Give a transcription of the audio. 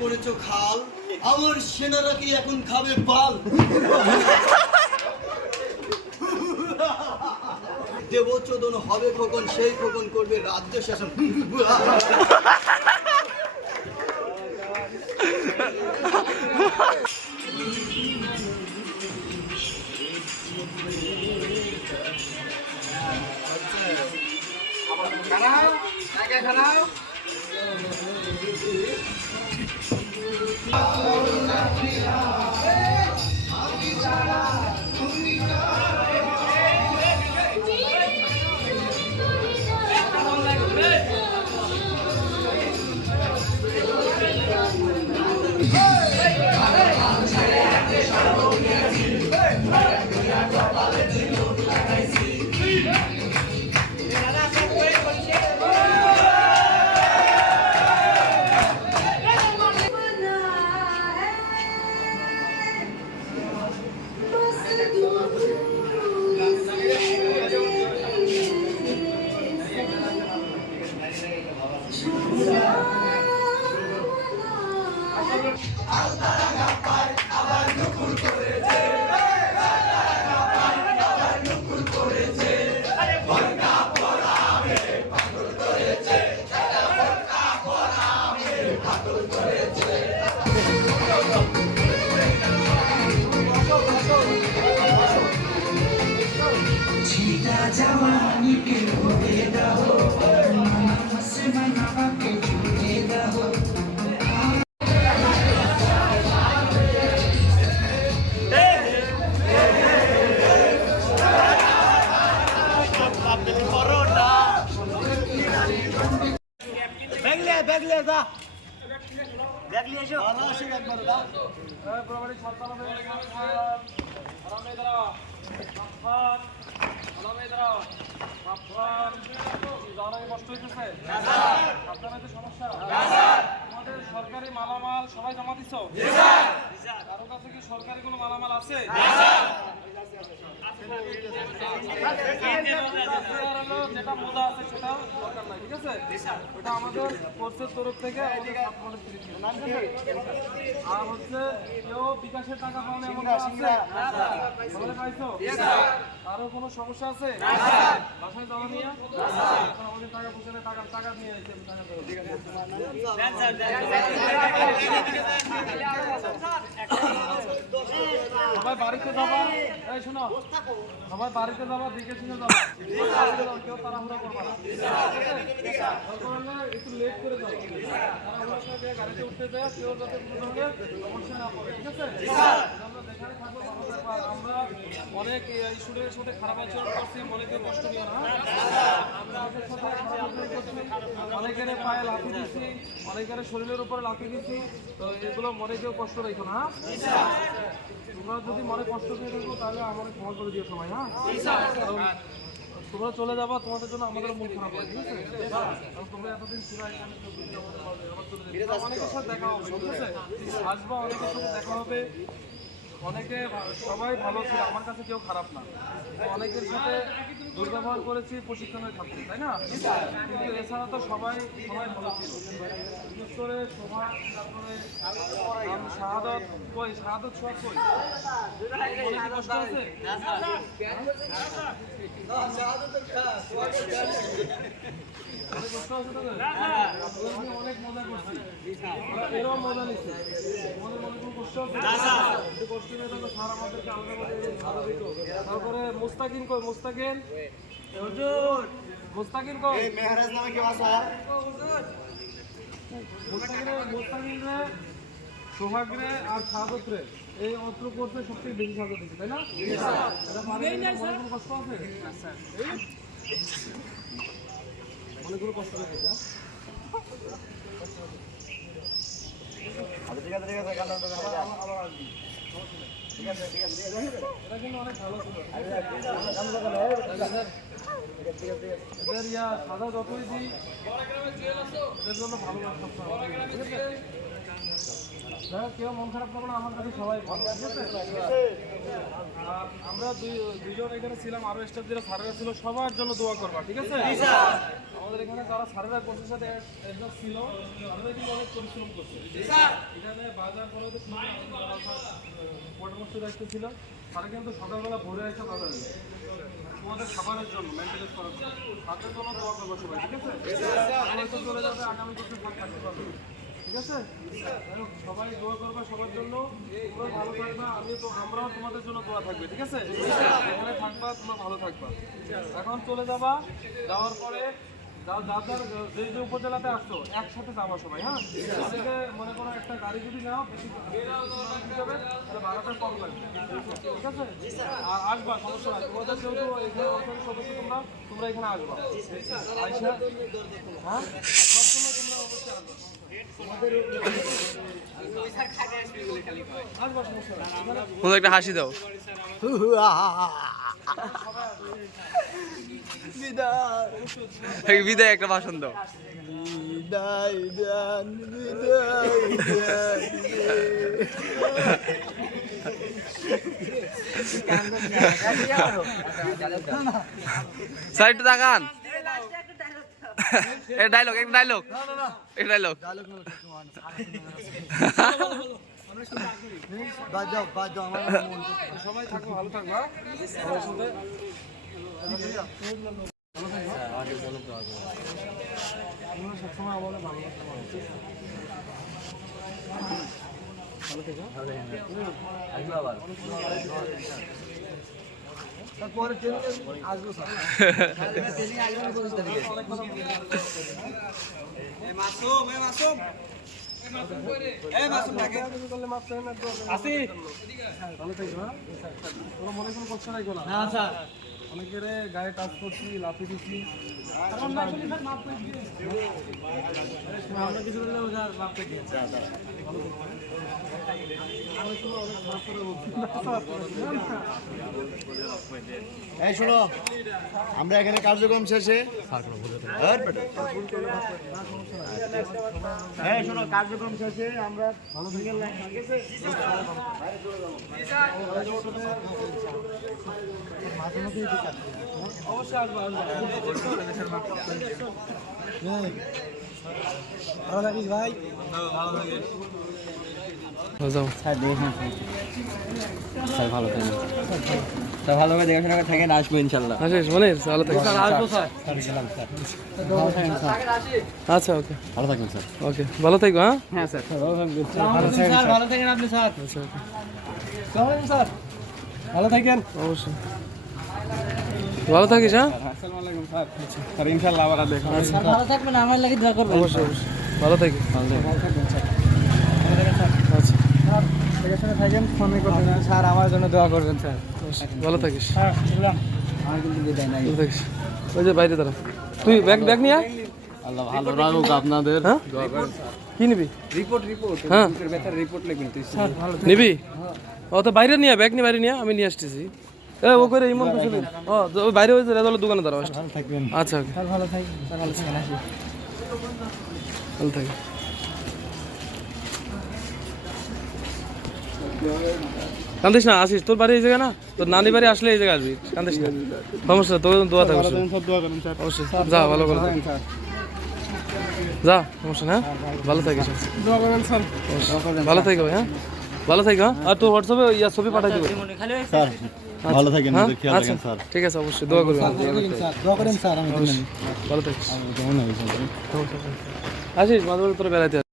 করেছো খাল, আমার সেনারা কি এখন খাবে পাল? দেবচোদন হবে খোকন, সেই খোকন করবে রাজ্য শাসন। সরকারি মালামাল সবাই জমা দিচ্ছ? কারো কাছে কি সরকারি কোনো মালামাল আছে? যেটা মোজা আছে সেটা দরকার নাই, ঠিক আছে? ওটা আমাদের কোর্সের তরফ থেকে। আর হচ্ছে কেউ বিকাশের টাকা পাওয়া এমন আছে? পাইছো? আরো কোনো সমস্যা আছে? বাসায় জমা নিয়ে আমাদের টাকা পয়সা টাকা নিয়ে আসছে। সবাই বাড়িতে যাবা, এই শোনো, সবাই বাড়িতে যাবা, দেখে শুনে যাবা, কেউ তাড়াহুড়া করবা না, একটু লেট করে যাবো। গাড়িতে উঠতে যায় কেউ যাতে কোনো ধরনের সমস্যা না পড়ে, ঠিক আছে? আমরা যেখানে থাকবো আমরা অনেক স্টুডেন্টের সাথে খারাপ আচরণ করছি, অনেকের কষ্ট নিয়ে না, অনেকের পায়ে লাথি দিচ্ছি, অনেকের শরীরের উপরে লাথি দিচ্ছি, তো এগুলো মনে কেউ কষ্ট রেখো না। তোমরা যদি মনে কষ্ট দিয়ে থাকো তাহলে আমাকে ক্ষমা করে দিও সবাই। হ্যাঁ, তোমরা চলে যাবা, তোমাদের জন্য আমাদের মন খারাপ হয়, ঠিক আছে? তোমরা এতদিন ছিল এখানে, অনেকের সাথে দেখা হবে, ঠিক আছে? আসবা, অনেকের সাথে দেখা হবে। অনেকে সবাই ভালো ছিল, আমার কাছে কেউ খারাপ না। অনেকের সাথে দুর্ব্যবহার করেছি প্রশিক্ষণের ক্ষেত্রে, তাই না? কিন্তু এছাড়া তো সবাই ভালো ছিল। বিশেষ করে শোভা, তারপরে শাহাদত, কই শাহাদত সব কই? কষ্ট আছে? অনেক মজা করছি, এরও মজা নিচ্ছে। আমাদের মনে কোনো কষ্ট আছে? কষ্ট নিয়ে থাকলে স্যার আমাদেরকে আলাদা তারপরে মুস্তাকিন কই? মুস্তাকিন কই? মেহরাজ নামে কেউ আছে? মুস্তাকিন রে, সোহাগ রে আর শাহাদত রে এই অস্ত্র করতে সবথেকে বেশি সাহায্য দিচ্ছে, তাই না? কোনো কষ্ট আছে? অনেকগুলো কষ্ট রেখেছে। ঠিক আছে, আবার আসবি। এটা কিন্তু অনেক ভালো ছিল। এদের সাদা যতই দিই এদের জন্য ভালো, ঠিক আছে? কেউ মন খারাপ করবে না, আমার কাছে সবাই ভালো, ঠিক আছে? আর আমরা দুইজন এখানে ছিলাম, আরো স্টাফ যারা স্যারেরা ছিল, সবার জন্য দোয়া করবা, ঠিক আছে? আমাদের এখানে যারা স্যারেরা কোর্সের সাথে একজন ছিল, তারা কিন্তু অনেক পরিশ্রম করছে। এখানে বাজার করে তো পরামর্শ দায়িত্ব ছিল, তারা কিন্তু সকালবেলা ভোরে এসে বাজার নিয়ে তোমাদের খাবারের জন্য মেনটেনেন্স করার জন্য তাদের জন্য দোয়া করবো সবাই, ঠিক আছে? হয়তো চলে যাবে, আগামী বছর ভালো থাকতে পারবে, ঠিক আছে? সবাই দোয়া করবে সবার জন্য, তোমরা ভালো থাকবা, আমরাও তোমাদের জন্য দোয়া থাকবে, ঠিক আছে? এখানে থাকবা, তোমরা ভালো থাকবা। এখন চলে যাবা, যাওয়ার পরে যার যে উপজেলাতে আসছো একসাথে যাবা সবাই, হ্যাঁ? তাদেরকে মনে করো একটা গাড়ি যদি নাও বেশি হিসাবে তাহলে ভাড়াটা কম লাগবে, ঠিক আছে? আর আসবা, সমস্যা নাই, তোমাদের যেহেতু এখানে অঞ্চলের সদস্য তোমরা এখানে আসবা, আইসা, হ্যাঁ, সবসময় তোমরা অবশ্যই আসবা, আসবা, সমস্যা নাই। কোনো একটা হাসি দাও, বিদায় একটা ভাষণ দাও। বিদায় দেন, বিদায় স্যার একটু তাকান, একটা ডায়লগ, একটা ডায়লগ, একটা ডায়লগ। সবাই থাকো, ভালো থাকবা, সবার সাথে তোমরা সবসময় আমাদের ভালোবাসা মানুষ, ভালো থেকো, তারপরে আসবো স্যার। মনে কোনো কষ্ট রাখো না, অনেকের গায়ে টাচ করছি, লাফি দিচ্ছি, আমরা কিছু করলে এই শোনো, আমরা এখানে কার্যক্রম শেষে শোনো, কার্যক্রম শেষে আমরা ভালো অবশ্যই আসবো, ভালো থাকিস ভাই। ভালো থাকে। স্যার ভালো থাকেন, স্যার ভালো করে দেখাশোনা করে থাকেন, আসবো ইনশাল্লাহ। ভালো থাকবেন, আসবো স্যার। আচ্ছা, ওকে, ভালো থাকবেন স্যার। ওকে, ভালো থাকবো, হ্যাঁ, হ্যাঁ স্যার, ভালো থাকবেন স্যার, ভালো থাকেন আপনি স্যার। আচ্ছা, ওকে, স্যার ভালো থাকেন, অবশ্যই ভালো থাকিস, হ্যাঁ, আসসালামু আলাইকুম স্যার। স্যার ইনশাআল্লাহ আবার দেখা হবে। আচ্ছা, ভালো থাকবেন, আমার লাগি দোয়া করবেন। অবশ্যই অবশ্যই ভালো থাকি, ভালো থাকবেন স্যার। আচ্ছা, দেখাশোনা থাকেন, ফোনে করবেন স্যার, আমার জন্য দোয়া করবেন স্যার। অবশ্যই ভালো থাকিস, হ্যাঁ বললাম, আমার কিন্তু বিদায় নাই। ভালো থাকিস। ওই যে বাইরে দাঁড়া, তুই ব্যাগ নিয়ে আয়। আল্লাহ ভালো রাখুক আপনাদের। হ্যাঁ, দোয়া করেন। কি নিবি? রিপোর্ট হ্যাঁ, বুকের ব্যথার রিপোর্ট লিখবেন তুই স্যার। ভালো নিবি? ও তো বাইরে নিয়ে ব্যাগ নিয়ে বাইরে নিয়ে আমি নিয়ে আসতেছি। ও করে ইমন কিছু ও বাইরে ওই রেজাল্ট দোকানে দাঁড়াও। ভালো থাকবেন আচ্ছা, ওকে, স্যার, ভালো থাকেন স্যার, ভালো থাকেন, আসি। ভালো থাকি। কান্দিস না, আসিস, তোর বাড়ি এই জায়গা না, তোর নানি বাড়ি আসলে এই জায়গায় আসবি, কান্দিস না, সমস্যা, তোর দোয়া থাকবে সব দোয়া করেন স্যার। অবশ্যই। যা, ভালো করে স্যার যা, সমস্যা না, ভালো থাকিস, দোয়া করেন স্যার। ভালো থাকি ভাই, হ্যাঁ, ভালো থাকি, হ্যাঁ। আর তোর হোয়াটসঅ্যাপে ইয়া ছবি পাঠাই দেবো, স্যার, ভালো থাকেন, হ্যাঁ, নিজের খেয়াল আচ্ছা, রাখেন স্যার। ঠিক আছে, অবশ্যই দোয়া করবেন, দোয়া করেন স্যার, আমি ভালো থাকিস, কেমন হবে স্যার? আসিস মাঝে মাঝে তোর বেড়াতে।